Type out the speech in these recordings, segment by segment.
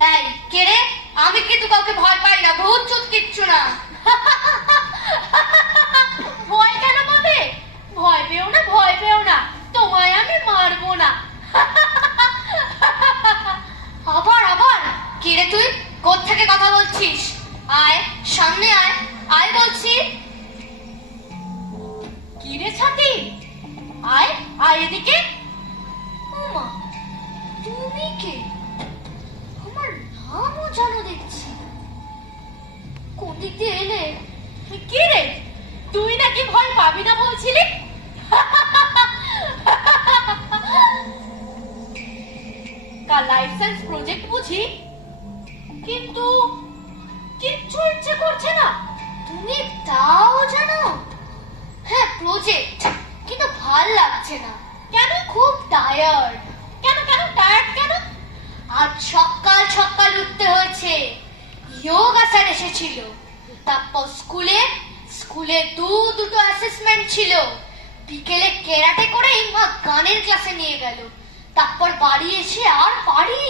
এই কে রে? আমি কিন্তু কাউকে ভয় পাই না, ভূত চুত কিচ্ছু না। ভয় কেন পাবে? ভয় পেও না, ভয় পেও না, তোমায় আমি মারবো না। আবার আবার কে রে তুই? কোত্থেকে কথা বলছিস? আয় সামনে আয়, আয় বলছি। কি রে ছাতি? আয় আয় এদিকে। ওমা, তুমি কে? আমার নামও জানো দেখছি। কোন দিক দিয়ে এলে? কি রে, তুই নাকি ভয় পাবি না বলছিলি? কাল লাইফ সায়েন্স প্রজেক্ট বুঝি, কিন্তু কিচ্ছু ইচ্ছে করছে না। তুমি তাও জানো? হ্যাঁ প্রজেক্ট, কিন্তু ভাল লাগছে না। কেন? খুব টায়ার্ড। কেন কেন টায়ার্ড কেন? আজ সকাল সকাল উঠতে হয়েছে। যোগা স্যার এসেছিল, তারপর স্কুলে দুটো অ্যাসেসমেন্ট ছিল, বিকেলে কেরাটে করে মা গানের ক্লাসে নিয়ে গেল, তারপর বাড়ি এসে আর পারি।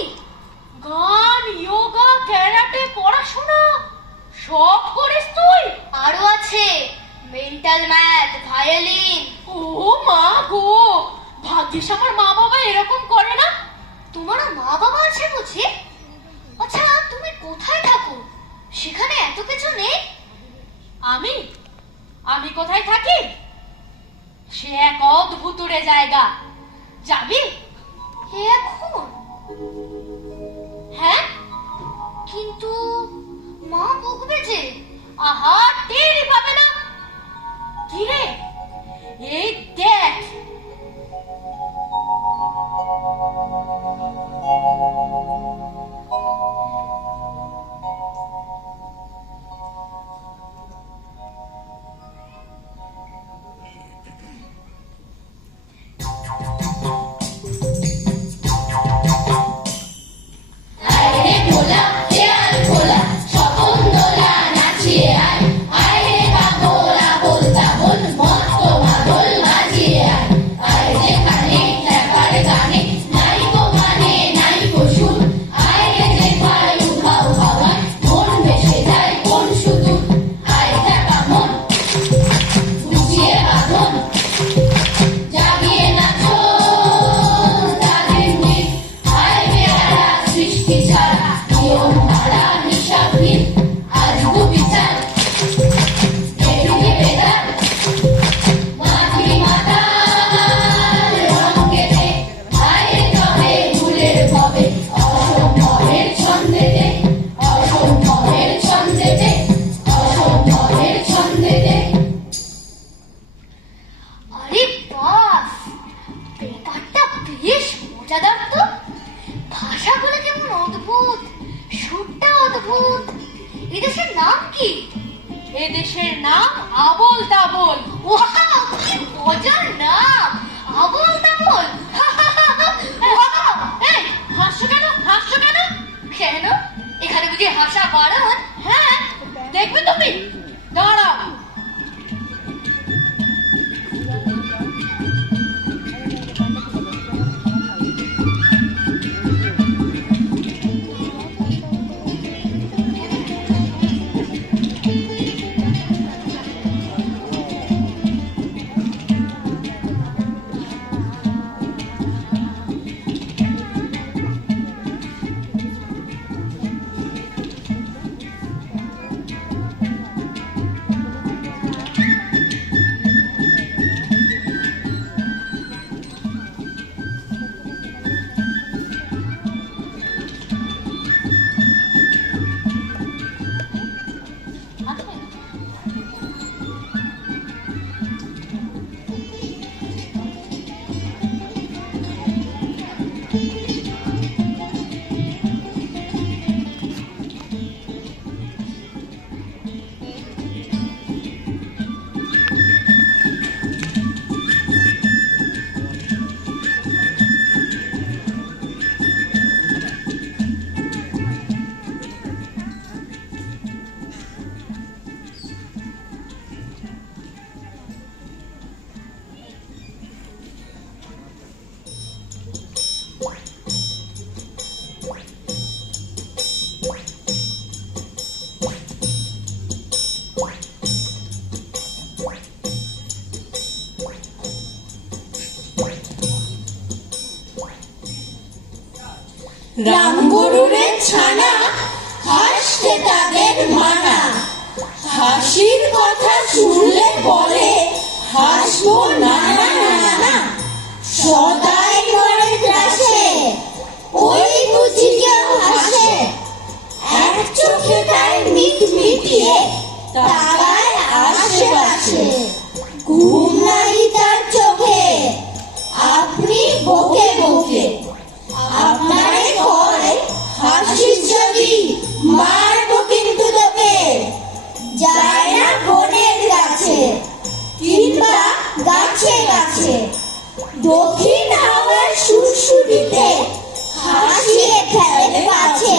গান, যোগা, ক্যারাটে, পড়াশোনা সব করিস তুই? আরো আছে মেন্টাল ম্যাথ, ভায়োলিন। ও মা গো, ভাগ্যিস আমার মা বাবা এরকম করে না। তোমার মা বাবা আছে বুঝি? আচ্ছা তুমি কোথায় থাকো? সেখানে এত কিছু নেই। আমি আমি কোথায় থাকি? সে এক অদ্ভুতুরে জায়গা, যাবি? এখন? হ্যাঁ, কিন্তু মা বকবে যে। আহা, টেরই পাবে না। কি রে, এই দেখ। এদেশের নাম কি? এদেশের নাম আবোল তাবোল। ওয়াও, কি মজার নাম, আবোল তাবোল। এই হাসছো কেন, হাসছো কেন? কেন, এখানে বুঝি হাসা বারণ? হ্যাঁ, দেখবে তুমি, দাঁড়াও। রামগরুরের ছানা হাসতে তাদের মানা, হাসির কথা শুনলে বলে হাসবো না না না না, সদাই করে ক্লাসে ওই বুঝি কেউ হাসে, এক চোখে তাই মিট মিটিয়ে তাকায় আশেপাশে, ঘুম নাই তার চোখে আপনি বকে বকে, আপনারে কয় হাসিস যদি মারবো কিন্তু তোকে, যায় না বনের গাছে কিংবা গাছে গাছে, দক্ষিণ হাওয়ার সুরসুরিতে হাসিয়ে ফেলে পাছে,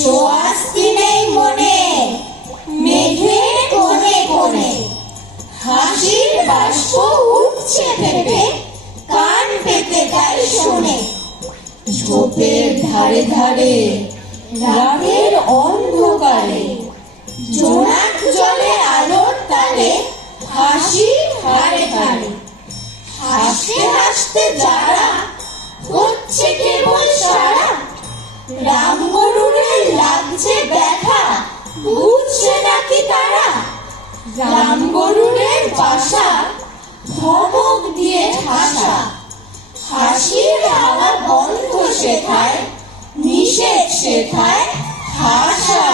স্বস্তি নেই মনে মেঘের কোণে কোণে, হাসির বাষ্প উঠছে ফেটে কান পেতে তাই শোনে, ঝোপের ধারে ধারে রাতের অন্ধকারে জোনাক জলে আলোর তালে হাসি হারে হারে, হাসতে হাসতে যারা হচ্ছে কেবল সারা, রামগরুরের লাগছে ব্যথা বুঝছে নাকি তারা, রামগরুরের বাসা ধমক দিয়ে ঠাসা, হাসির হাওয়া বন্ধ শেখায় নিষেধ শেখায় হাসা।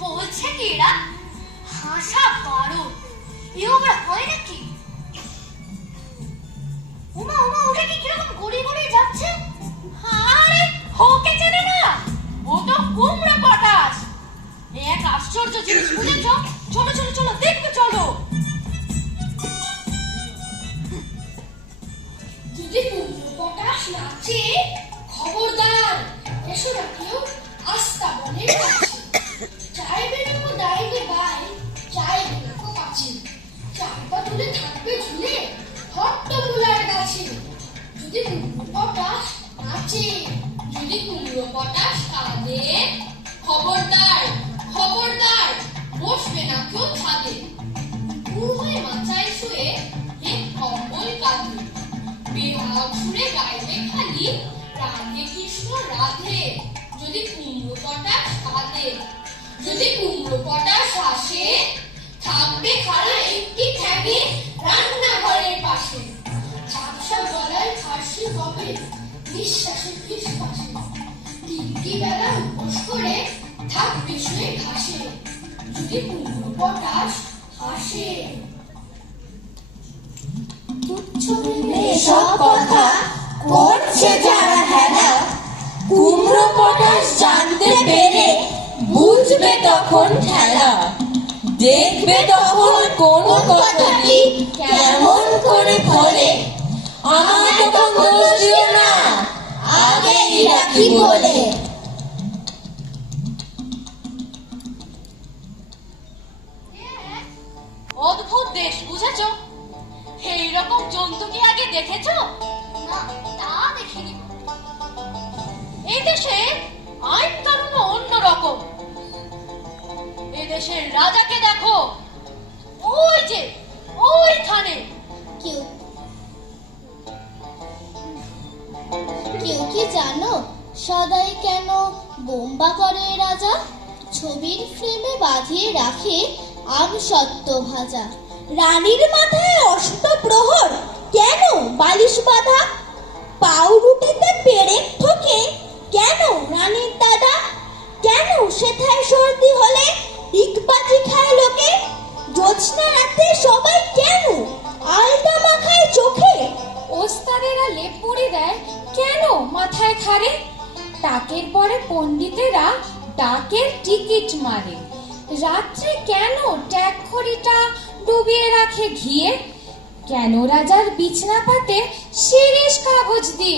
বলছে কি এরা হাসা বারণ, এ আবার হয় নাকি? উমা উমা ওটা কি কিরকম গড়িয়ে গড়িয়ে যাচ্ছে? আরে ওকে চেনে না, ও তো কুমড়ো পটাশ। এক আশ্চর্য জিনিস, বুঝেছ? চলো চলো চলো দেখবে চলো। যদি কুমড়ো পটাশ নাচে খবরদার এসো না কেউ আস্তা বনের কাছে, চাইবে না কো দাঁড়িয়ে বাই, চাইবে না কো কাছে, চাপা তুলে থাকবে ঝুলে হট্টগোলার গাছে, যদি কুমড়ো পটাশ নাচে, যদি কুমড়ো পটাশ কাঁদে, খবরদার খবরদার বসবে না কেউ ছাদে, ভুল হয়ে মাচায় শুয়ে হে কম্বল কাঁদে, বেহাগ সুরে গাইবে খালি রাধে কৃষ্ণ রাধে, যদি কুমড়ো পটাশ কাঁদে, যদি কুমড়ো পটাশ হাসে, থাকবে খালা একটি ঠ্যাঙে রান্নাঘরের পাশে, ঝাপসা গলায় ফার্সি হবে নিঃশ্বাসের ফিসফাসে, তিনটি বেলা উপোস করে থাকবে শুয়ে ঘাসে, যদি কুমড়ো পটাশ হাসে। এসব কথা করছে যারা হেলা, কুমড়ো পটাশ জানতে পেরে বুঝবে তখন খেলা, দেখবে তখন কোন কথাটি কেমন করে ফলে, আমার তখন দোষ দিও না আগেই রাখি বলে। অদ্ভুত দেশ, বুঝেছো? এইরকম জন্তু কি আগে দেখেছো? না, তা দেখিনি। এই দেশে আইন কানুন অন্যরকম। এদেশের রাজাকে দেখো, ওই যে ওইখানে। কেউ কেউ কি জানো সদাই কেন বোম্বা করে রাজা? ছবির ফ্রেমে বাঁধিয়ে রাখে আমসত্ত্ব ভাজা। রানীর মাথায় অষ্টপ্রহর কেন বালিশ বাঁধা? পাউরুটিতে পেরেক ঠোকে কেন রানীর দাদা? কেন সেথায় সর্দি হলে ডিগবাজি খায় লোকে? জ্যোৎস্না রাতে সবাই কেন আলতা মাখায় চোখে? ওস্তাদেরা লেপ পরে দেয় কেন মাথায় খারে? টাকের পরে পণ্ডিতেরা ডাকের টিকিট মারে। রাত্রে কেন ট্যাগ খড়িটা ডুবিয়ে রাখে ঘিয়ে? কেন রাজার বিছনা পাতে শিরীষ কাগজ দিয়ে?